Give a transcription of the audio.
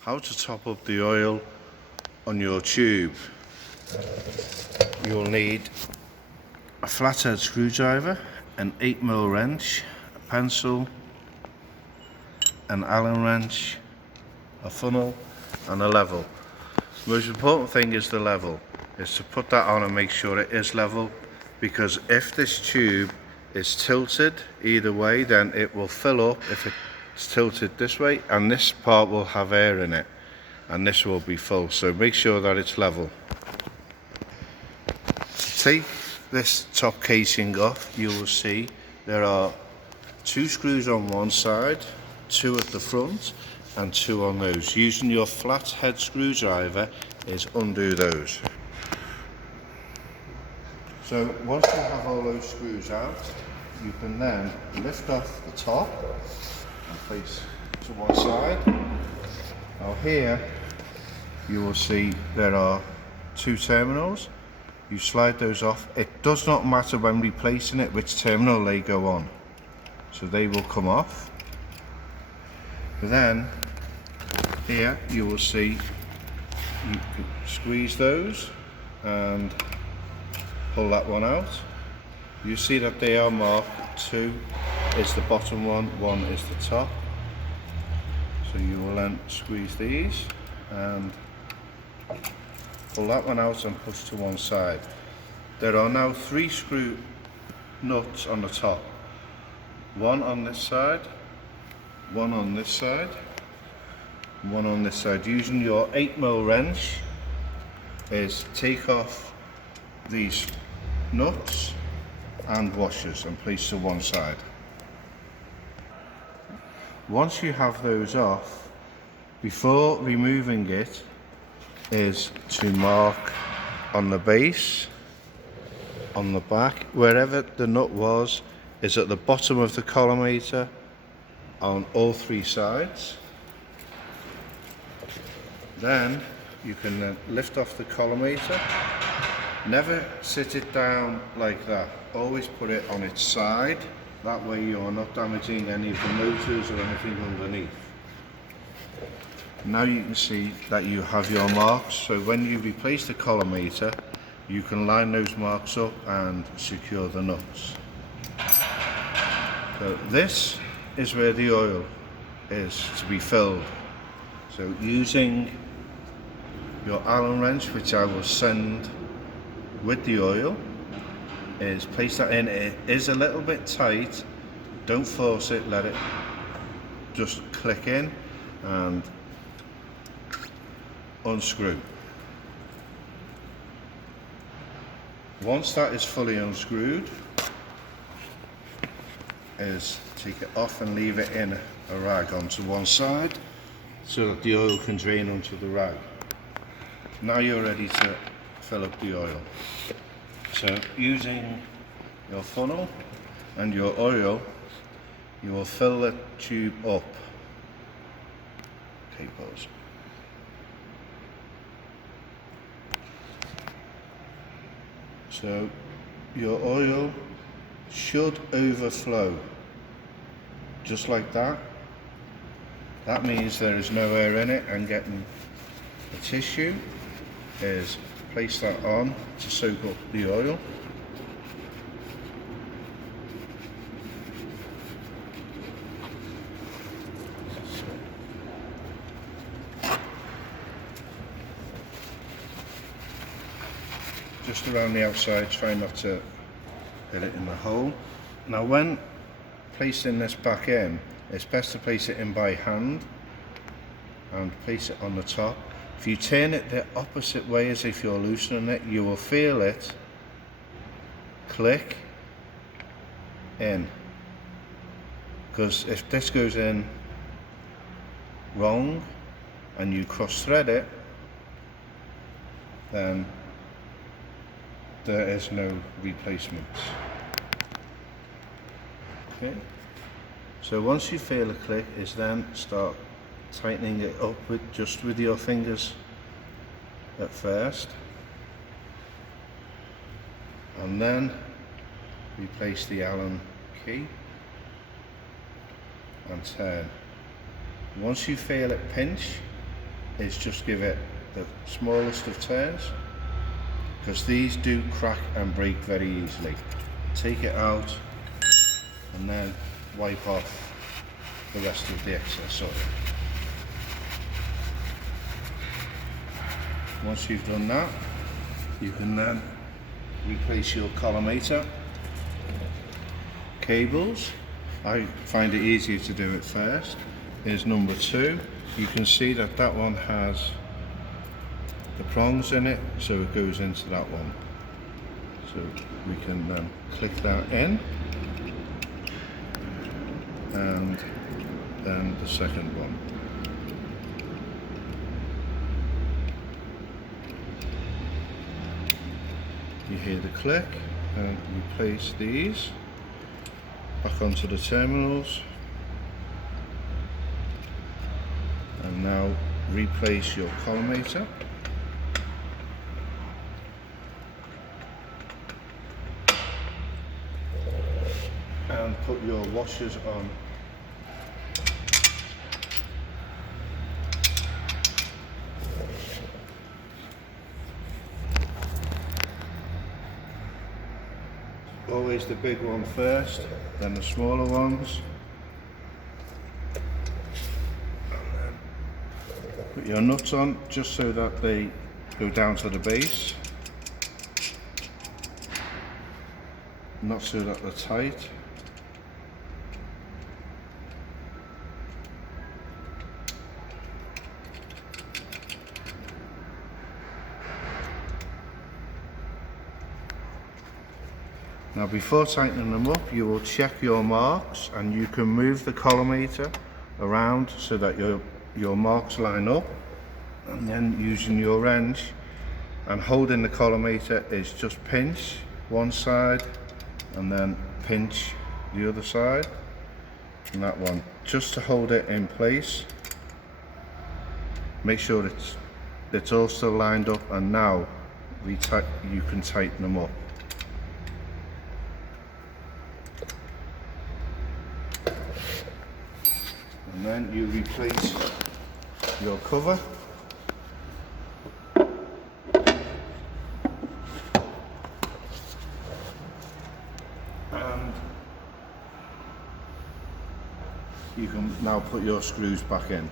how to top up the oil on your tube. You'll need a flathead screwdriver, an 8mm wrench, a pencil, an Allen wrench, a funnel and a level. The most important thing is the level, is to put that on and make sure it is level, because if this tube is tilted either way, then it will fill up if it's tilted this way, and this part will have air in it and this will be full. So make sure that it's level. Take this top casing off. You will see there are 2 screws on one side, 2 at the front and 2 on those. Using your flathead screwdriver is undo those. So once you have all those screws out, you can then lift off the top and place to one side. Now here you will see there are 2 terminals. You slide those off. It does not matter when replacing it which terminal they go on, so they will come off. Then here you will see you can squeeze those and pull that one out. You see that they are marked. 2 is the bottom one, 1 is the top. So you will then squeeze these and pull that one out and push to one side. There are now 3 screw nuts on the top. 1 on this side, 1 on this side, 1 on this side. Using your 8mm wrench is take off these nuts and washers and place to one side. Once you have those off, before removing it, is to mark on the base, on the back, wherever the nut was, is at the bottom of the collimator on all 3 sides. Then you can lift off the collimator. Never sit it down like that, always put it on its side, that way you're not damaging any of the motors or anything underneath. Now you can see that you have your marks, so when you replace the collimator you can line those marks up and secure the nuts. So this is where the oil is to be filled. So using your Allen wrench, which I will send with the oil, is place that in. It is a little bit tight, don't force it, let it just click in and unscrew. Once that is fully unscrewed, is take it off and leave it in a rag onto one side so that the oil can drain onto the rag. Now you're ready to fill up the oil. So using your funnel and your oil, you will fill the tube up. Okay, pause. So your oil should overflow, just like that. That means there is no air in it, and getting the tissue is place that on to soak up the oil. Just around the outside, try not to hit it in the hole. Now when placing this back in, it's best to place it in by hand and place it on the top. If you turn it the opposite way as if you're loosening it, you will feel it click in. Because if this goes in wrong and you cross thread it, then there is no replacements. Okay. So once you feel a click, is then start tightening it up just with your fingers at first, and then replace the Allen key and turn. Once you feel it pinch, is just give it the smallest of turns, because these do crack and break very easily. Take it out and then wipe off the rest of the excess oil. Once you've done that, you can then replace your collimator cables. I find it easier to do it first. Is number 2. You can see that that one has the prongs in it, so it goes into that one. So we can then click that in, and then the second one. You hear the click, and you place these back onto the terminals, and now replace your collimator. And put your washers on. Always the big one first, then the smaller ones. And then put your nuts on just so that they go down to the base, not so that they're tight. Now before tightening them up, you will check your marks, and you can move the collimator around so that your marks line up, and then using your wrench and holding the collimator is just pinch one side and then pinch the other side, and that one, just to hold it in place. Make sure it's all still lined up, and now you can tighten them up. And then you replace your cover. And you can now put your screws back in.